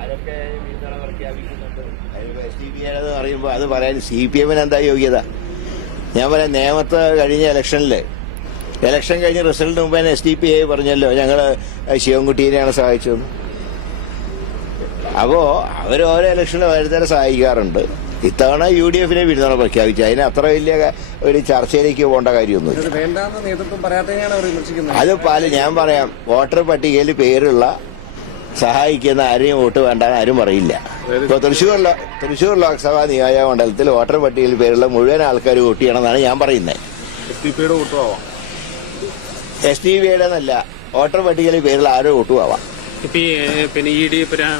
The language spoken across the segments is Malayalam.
ആരൊക്കെ പിന്തുണ പ്രഖ്യാപിക്കുന്നുണ്ട് SDPI പറയുമ്പോൾ അത് പറയാൻ CPM എന്താ യോഗ്യത? ഞാൻ പറയാം, നേമത്ത് കഴിഞ്ഞ ഇലക്ഷൻ കഴിഞ്ഞ റിസൾട്ടിന് മുമ്പ് തന്നെ SDPI പറഞ്ഞല്ലോ ഞങ്ങള് ശിവൻകുട്ടീനെയാണ് സഹായിച്ചതെന്ന്. അപ്പോ അവര് ഓരോ ഇലക്ഷനിൽ ഓരോരുത്തരെ സഹായിക്കാറുണ്ട്. ഇത്തവണ UDFനെ പിന്തുണ പ്രഖ്യാപിച്ചു. അതിന് അത്ര വലിയ ഒരു ചർച്ചയിലേക്ക് പോകേണ്ട കാര്യമൊന്നുമില്ല. അത് ഞാൻ പറയാം, വോട്ടർ പട്ടികയിൽ പേരുള്ള സഹായിക്കുന്ന ആരെയും വോട്ട് വേണ്ടെന്ന് ആരും പറയില്ല. ഇപ്പൊ തൃശൂർ ലോക്സഭാ നിയോജക മണ്ഡലത്തിൽ വോട്ടർ പട്ടികയിൽ പേരുള്ള മുഴുവൻ ആൾക്കാർ വോട്ട് ചെയ്യണമെന്നാണ് ഞാൻ പറയുന്നത്. SDPIയുടെ എന്നല്ല, വോട്ടർ പട്ടികയിൽ പേരുള്ള ആരോ വോട്ടും ആവാം. പിന്നെ ഈ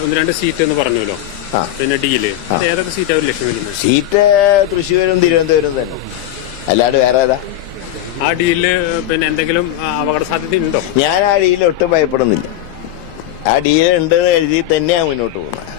ഒന്ന് രണ്ട് സീറ്റ് എന്ന് പറഞ്ഞല്ലോ, പിന്നെ ഡിയില് ഏതൊക്കെ സീറ്റാണ് ലക്ഷ്യം വരുന്നത്? സീറ്റ് തൃശ്ശൂരും തിരുവനന്തപുരം തന്നെ, അല്ലാണ്ട് വേറെ ഏതാ? ആ ഡിയില് പിന്നെ എന്തെങ്കിലും അപകട സാധ്യത ഉണ്ടോ? ഞാൻ ആ ഡിയിൽ ഒട്ടും ഭയപ്പെടുന്നില്ല. ആ ഡിയിൽ ഉണ്ടെന്ന് കരുതി തന്നെയാണ് മുന്നോട്ട് പോകുന്നത്.